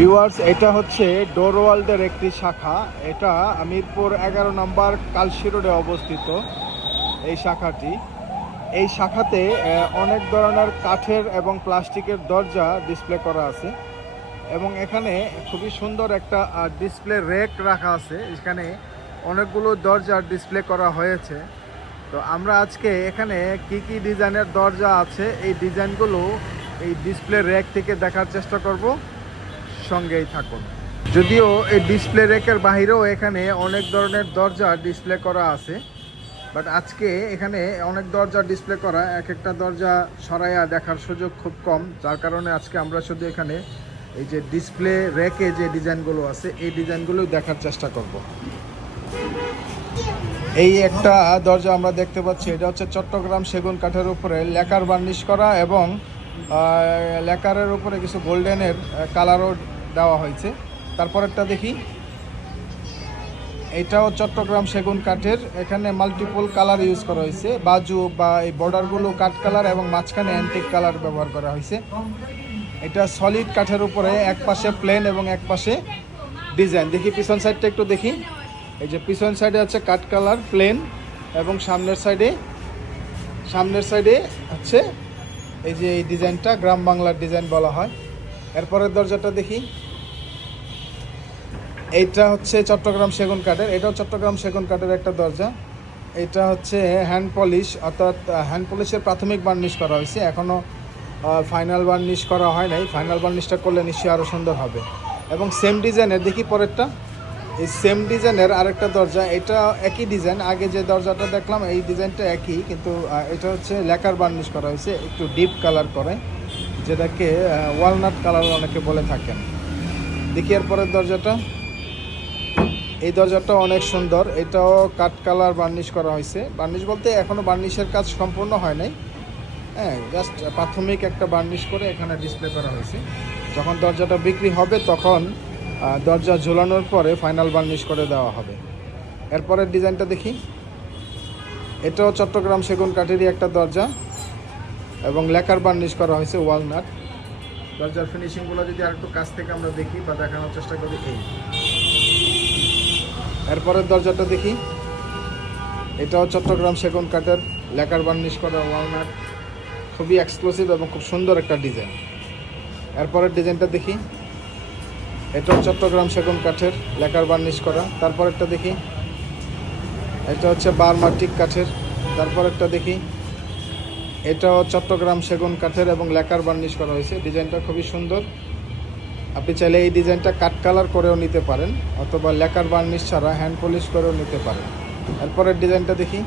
Viewers এটা হচ্ছে ডোরওয়ার্ল্ডের একটি শাখা। এটা মিরপুর এগারো নম্বর কালশি রোডে অবস্থিত এই শাখাটি। এই শাখাতে অনেক ধরনের কাঠের এবং প্লাস্টিকের দরজা ডিসপ্লে করা আছে এবং এখানে খুবই সুন্দর একটা ডিসপ্লে রেক রাখা আছে। এখানে অনেকগুলো দরজা ডিসপ্লে করা হয়েছে। তো আমরা আজকে এখানে কি কি ডিজাইনের দরজা আছে, এই ডিজাইনগুলো এই ডিসপ্লে রেক থেকে দেখার চেষ্টা করব। সঙ্গেই থাকুন। যদিও এই ডিসপ্লে রেকের বাইরেও এখানে অনেক ধরনের দরজা ডিসপ্লে করা আছে, বাট আজকে এখানে অনেক দরজা ডিসপ্লে করা এক একটা দরজা সরাইয়া দেখার সুযোগ খুব কম, যার কারণে আজকে আমরা শুধু এখানে এই যে ডিসপ্লে রেকে যে ডিজাইনগুলো আছে, এই ডিজাইনগুলো দেখার চেষ্টা করব। এই একটা দরজা আমরা দেখতে পাচ্ছি, এটা হচ্ছে চট্টগ্রাম সেগুন কাঠের উপরে লেকার বার্নিশ করা এবং লেকারের উপরে কিছু গোল্ডেনের কালারও দেওয়া হয়েছে। তারপরেরটা দেখি। এটাও চট্টগ্রাম সেগুন কাঠের। এখানে মাল্টিপল কালার ইউজ করা হয়েছে। বাজু বা এই বর্ডারগুলো কাঠ কালার এবং মাঝখানে অ্যান্টিক কালার ব্যবহার করা হয়েছে। এটা সলিড কাঠের উপরে এক পাশে প্লেন এবং এক পাশে ডিজাইন দেখি পিছন সাইডটা একটু দেখি। এই যে পিছন সাইডে হচ্ছে কাঠ কালার প্লেন এবং সামনের সাইডে সামনের সাইডে হচ্ছে এই যে এই ডিজাইনটা গ্রাম বাংলার ডিজাইন বলা হয়। এরপরের দরজাটা দেখি। এইটা হচ্ছে চট্টগ্রাম সেগুন কাঠের। এটাও চট্টগ্রাম সেগুন কাঠের একটা দরজা। এটা হচ্ছে হ্যান্ড পলিশ অর্থাৎ হ্যান্ড পলিশের প্রাথমিক বার্নিশ করা হয়েছে। এখনও ফাইনাল বার্নিশ করা হয় নাই। ফাইনাল বার্নিশটা করলে নিশ্চয়ই আরও সুন্দর হবে। এবং সেম ডিজাইনের দেখি পরেরটা। এই সেম ডিজাইনের আরেকটা দরজা। এটা একই ডিজাইন আগে যে দরজাটা দেখলাম, এই ডিজাইনটা একই। কিন্তু এটা হচ্ছে লেকার বার্নিশ করা হয়েছে। একটু ডিপ কালার করে, যেটাকে ওয়ালনাট কালার অনেকে বলে থাকেন। দেখি এর পরের দরজাটা। এই দরজাটা অনেক সুন্দর। এটাও কাঠ কালার বার্নিশ করা হয়েছে। বার্নিশ বলতে এখনও বার্নিশের কাজ সম্পূর্ণ হয় নাই। হ্যাঁ জাস্ট প্রাথমিক একটা বার্নিশ করে এখানে ডিসপ্লে করা হয়েছে। যখন দরজাটা বিক্রি হবে তখন দরজা ঝোলানোর পরে ফাইনাল বার্নিশ করে দেওয়া হবে। এরপরের ডিজাইনটা দেখি। এটাও চট্টগ্রাম সেগুন কাঠেরই একটা দরজা এবং লেকার বার্নিশ করা হয়েছে ওয়ালনাট। দরজার ফিনিশিংগুলো যদি আরেকটু কাছ থেকে আমরা দেখি বা দেখানোর চেষ্টা করি, এই। এরপরের দরজাটা দেখি। এটাও চট্টগ্রাম সেগুন কাঠের, লেকার বার্নিশ করা ওয়ালনাট খুবই এক্সক্লুসিভ এবং খুব সুন্দর একটা ডিজাইন এরপরের ডিজাইনটা দেখি। এটাও চট্টগ্রাম সেগুন কাঠের, লেকার বার্নিশ করা। তারপরেরটা দেখি। এটা হচ্ছে বারমাটিক কাঠের। তারপরেরটা দেখি। এটাও চট্টগ্রাম সেগুন কাঠের এবং লেকার বার্নিশ করা হয়েছে। ডিজাইনটা খুবই সুন্দর। আপনি চাইলে এই ডিজাইনটা কাট কালার করেও নিতে পারেন, অথবা লেকার বার্নিশ ছাড়া হ্যান্ড পলিশ করেও নিতে পারেন। এরপরের ডিজাইনটা দেখি।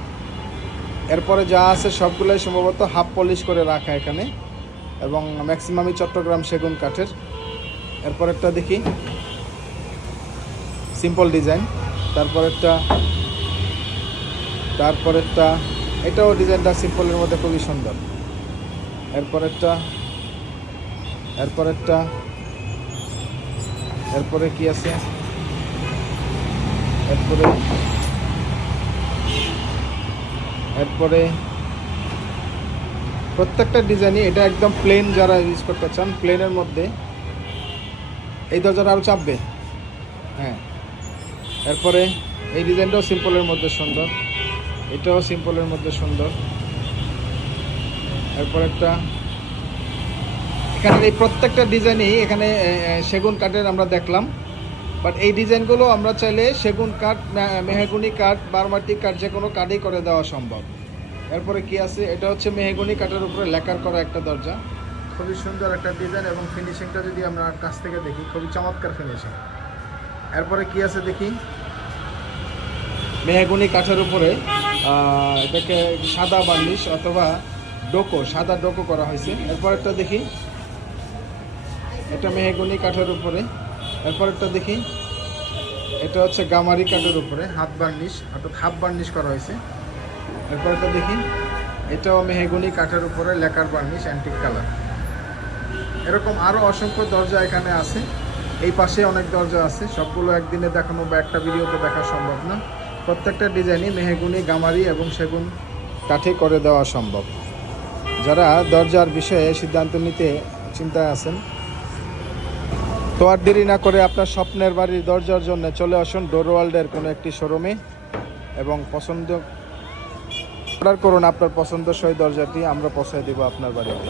এরপরে যা আছে সবগুলোই সম্ভবত হাফ পলিশ করে রাখা এখানে, এবং ম্যাক্সিমামই চট্টগ্রাম সেগুন কাঠের। এরপরেরটা দেখি। Simple design. তারপরেরটা তারপরেরটা, এটাও ডিজাইনটা সিম্পলের মধ্যে খুবই সুন্দর। এরপরেরটা এরপরেরটা এরপরে কি আছে? এরপরে এরপরে প্রত্যেকটা ডিজাইনই এটা একদম প্লেন যারা ইউজ করতে চান প্লেনের মধ্যে। এই দরজাটা আরও চাপবে। হ্যাঁ। এরপরে এই ডিজাইনটাও সিম্পলের মধ্যে সুন্দর। এটাও সিম্পলের মধ্যে সুন্দর। এরপর একটা এখানে এই প্রত্যেকটা ডিজাইনই এখানে সেগুন কাঠের আমরা দেখলাম। বাট এই ডিজাইনগুলো আমরা চাইলে সেগুন কাঠ মেহগুনি কাঠ বারমাটি কাঠ যে কোনো কাঠই করে দেওয়া সম্ভব। এরপরে কি আছে? এটা হচ্ছে মেহগুনি কাঠের উপরে লেকার করা একটা দরজা। খুবই সুন্দর একটা ডিজাইন এবং ফিনিশিংটা যদি আমরা কাছ থেকে দেখি খুবই চমৎকার ফিনিশিং এরপরে কি আছে দেখি? মেহগুনি কাঠের উপরে এটাকে সাদা বার্নিশ অথবা ডোকো সাদা ডোকো করা হয়েছে। এরপর একটা দেখি। এটা মেহেগুনি কাঠের উপরে। এরপর একটা দেখি, এটা হচ্ছে গামারি কাঠের উপরে, হাত বার্নিশ অর্থাৎ হাফ বার্নিশ করা হয়েছে। এরপর একটা দেখি, এটাও মেহেগুনি কাঠের উপরে, লেকার বার্নিশ অ্যান্টিক কালার এরকম আরও অসংখ্য দরজা এখানে আছে। এই পাশে অনেক দরজা আছে, সবগুলো একদিনে দেখানো বা একটা ভিডিওতে দেখা সম্ভব না। প্রত্যেকটা ডিজাইনই মেহেগুনি, গামারি এবং সেগুন কাঠে করে দেওয়া সম্ভব। যারা দরজার বিষয়ে সিদ্ধান্ত নিতে চিন্তায় আছেন তো আর দেরি না করে আপনার স্বপ্নের বাড়ির দরজার জন্য চলে আসুন ডোর ওয়ার্ল্ডের কোনো একটি শোরুমে এবং পছন্দ অর্ডার করুন আপনার পছন্দসই দরজাটি, আমরা পৌঁছে দিব আপনার বাড়িতে।